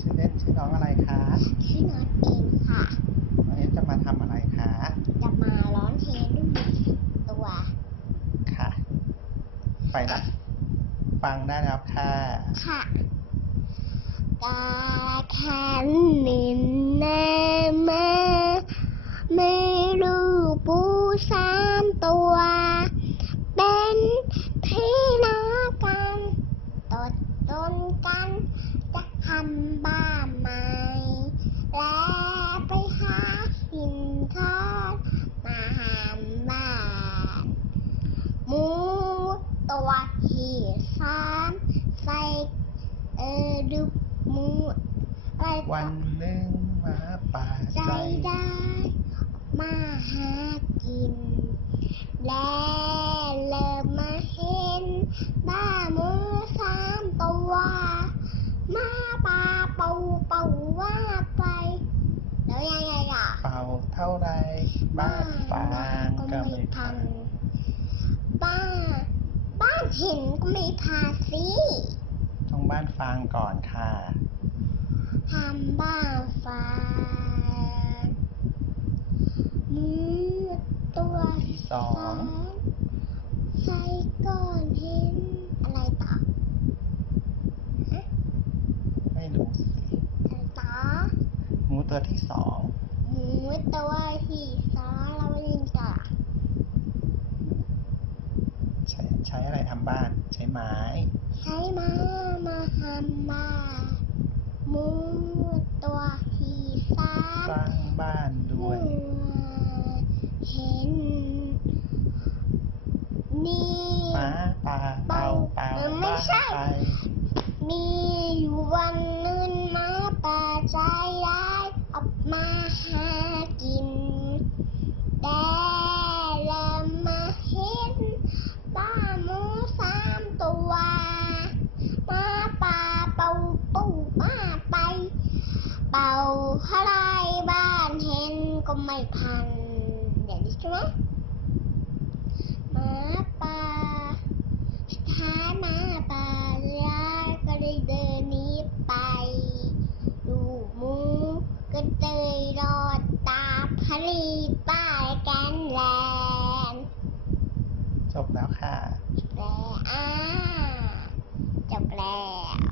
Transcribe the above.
ชื่อเล่นชื่อน้องอะไรคะชื่อน้องเอ็มค่ะวันนี้จะมาทำอะไรคะ จะมาร้องเพลงตัวค่ะ ไปนะฟังได้แล้วค่ะ ค่ะกาขันนินแน่แม่ไม่รู้ปูสามตัว เป็นพี่น้องกันตดต้นกันจะ ทำบ้านใหม่ และไปหาหินทอดมาหามบ้านหมูตัวที่สามใส่เออดูหมูอะไรต่อวันหนึ่งหมาป่าใจใจได้ มาหากิน และเริ่มมาเห็นบ้าหมูสามตัวมาปลา เป่าเป่าว่าไป แล้วยังไงอะ เป่าเท่าไรบ้านฟางก็ไม่พัง บ้าน บ้านหินก็ไม่ทาสิต้องบ้านฟางก่อนค่ะทำบ้านฟ้ามือตัวที่สองใส่ก่อนเห็น อะไรต่อ ไม่รู้สิ อะไรต่อ หมู ตัวที่สองหมูตัวที่สองเราเล่นต่อใช้ใช้อะไรทำบ้าน ใช้ไม้ ใช้มามาทำบ้านหมูตัวที่สามสร้างบ้านด้วย เห็น นี่หมาป่าเป่าเป่าเออไม่บ้านใช่ไปมีอยู่วันหนึงหมาป่าใจ เพระไรบ้านเห็นก็ไม่พันเดี๋ยวนี้ใช่ไหมหมาป่าสุดท้ายหมาป่าเลี้ยก็เลยเดินนีไป ดูมูก็เตยรอดตาพรีป้ายแกนแลนจบแล้วค่ะ แล้วอ่าจบแล้ว